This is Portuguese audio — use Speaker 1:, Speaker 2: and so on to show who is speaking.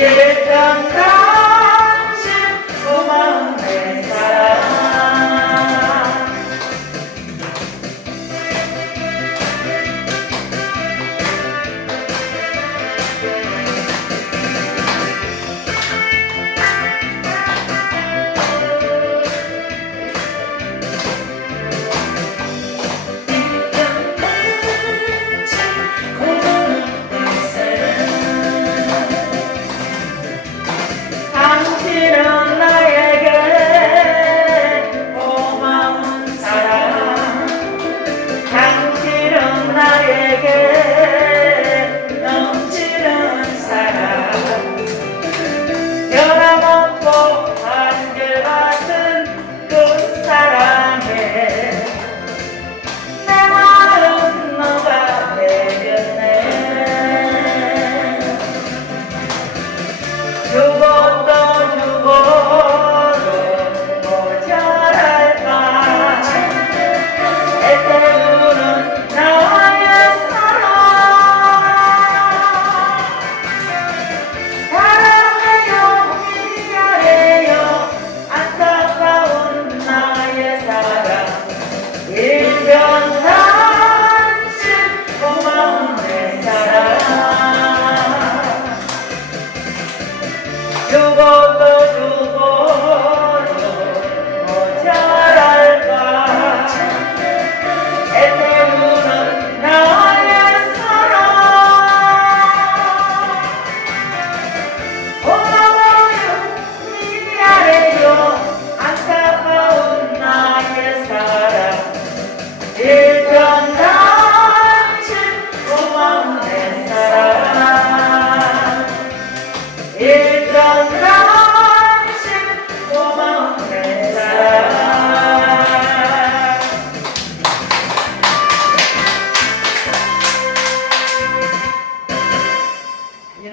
Speaker 1: Ele ¡Eh!